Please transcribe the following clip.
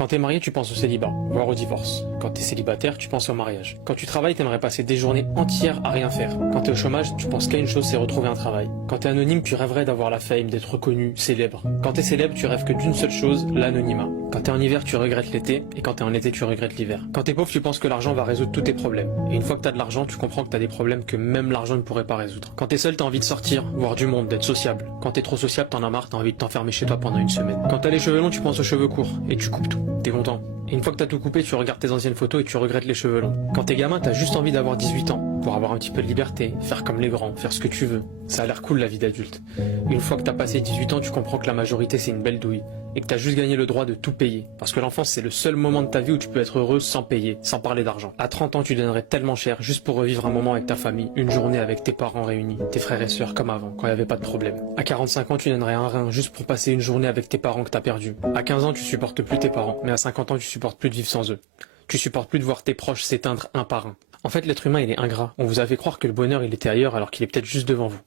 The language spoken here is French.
Quand t'es marié, tu penses au célibat, voire au divorce. Quand t'es célibataire, tu penses au mariage. Quand tu travailles, t'aimerais passer des journées entières à rien faire. Quand t'es au chômage, tu penses qu'à une chose, c'est retrouver un travail. Quand t'es anonyme, tu rêverais d'avoir la fame, d'être reconnu, célèbre. Quand t'es célèbre, tu rêves que d'une seule chose, l'anonymat. Quand t'es en hiver, tu regrettes l'été, et quand t'es en été, tu regrettes l'hiver. Quand t'es pauvre, tu penses que l'argent va résoudre tous tes problèmes. Et une fois que t'as de l'argent, tu comprends que t'as des problèmes que même l'argent ne pourrait pas résoudre. Quand t'es seul, t'as envie de sortir, voir du monde, d'être sociable. Quand t'es trop sociable, t'en as marre, t'as envie de t'enfermer chez toi pendant une semaine. Quand t'as les cheveux longs, tu penses aux cheveux courts, et tu coupes tout. T'es content. Et une fois que t'as tout coupé, tu regardes tes anciennes photos et tu regrettes les cheveux longs. Quand t'es gamin, t'as juste envie d'avoir 18 ans, pour avoir un petit peu de liberté, faire comme les grands, faire ce que tu veux. Ça a l'air cool la vie d'adulte. Une fois que t'as passé 18 ans, tu comprends que la majorité c'est une belle douille. Et que t'as juste gagné le droit de tout payer. Parce que l'enfance c'est le seul moment de ta vie où tu peux être heureux sans payer, sans parler d'argent. À 30 ans, tu donnerais tellement cher juste pour revivre un moment avec ta famille, une journée avec tes parents réunis, tes frères et sœurs comme avant, quand il n'y avait pas de problème. À 45 ans, tu donnerais un rein juste pour passer une journée avec tes parents que t'as perdus. À 15 ans, tu supportes plus tes parents, mais à 50 ans, tu supportes plus de vivre sans eux. Tu supportes plus de voir tes proches s'éteindre un par un. En fait, l'être humain, il est ingrat. On vous a fait croire que le bonheur, il était ailleurs alors qu'il est peut-être juste devant vous.